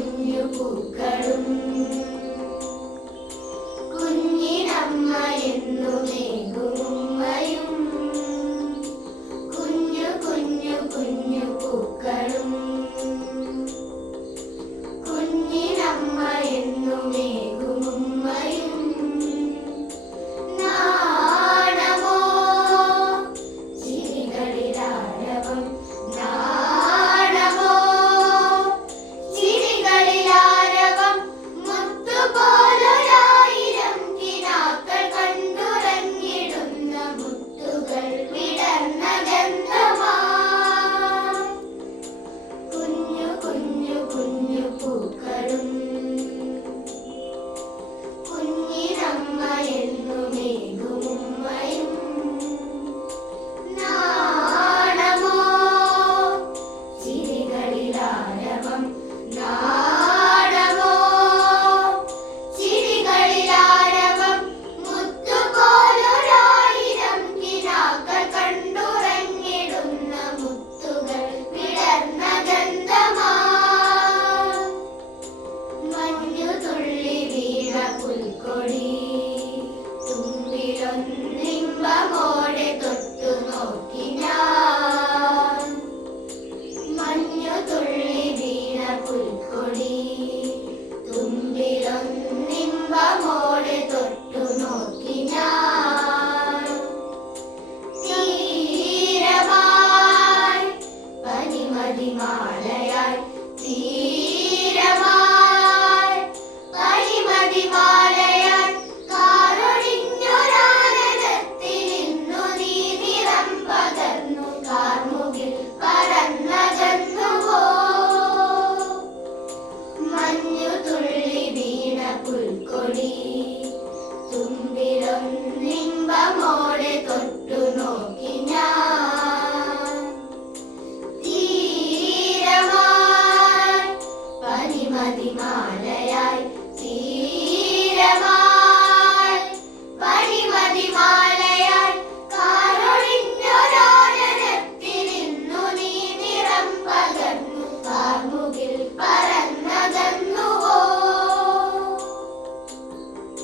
കുഞ്ഞു പൂക്കളും കുഞ്ഞിനമ്മ എന്നുമേകുമ്മയും കുഞ്ഞു കുഞ്ഞു കുഞ്ഞു പൂക്കളും കുഞ്ഞിനമ്മ എന്നുമേകുമ്മയും നാണമോ ചിരികളിലാരവം നാണമോ ചിരികളിലാരവം മുത്തുപോലൊരായിരം കിനാക്കൾ കണ്ടുറങ്ങിടുന്ന മുത്തുകൾ വിടർന്ന ഗന്ധമായി കുഞ്ഞു കുഞ്ഞു കുഞ്ഞു പൂക്കളും കുഞ്ഞിനമ്മ എന്നുമേകുമ്മയും നാണമോ ചിരികളിലാരവം നാണമോ ചിരികളിലാരവം മുത്തുപോലൊരായിരം കിനാക്കൾ കണ്ടുറങ്ങിടുന്ന മുത്തുകൾ വിടർന്ന ഗന്ധമായി മഞ്ഞു തുള്ളി വീണ പുൽക്കൊടി തുമ്പിലൊന്നിമ്പമോടെ തൊട്ടു നോക്കി ഞാൻ മഞ്ഞു തുള്ളി വീണ പുൽക്കൊടി തുമ്പിലൊന്നിമ്പമോടെ തൊട്ടു നോക്കി ഞാൻ തീരമായി പനിമതിമാലയായി തീരമായി പനിമതിമാലയായി കാറൊഴിഞ്ഞൊരാനനത്തിൽ ഇന്നു നീ നിറം പകർന്നു കാർമുകിൽ പറന്നകന്നുവോ മഞ്ഞു തുള്ളി വീണ പുൽക്കൊടി തുമ്പിലൊന്നിമ്പമോടെ തൊട്ടു നോക്കി ഞാൻ തീരമായി പനിമതിമാലയായി തീരമായി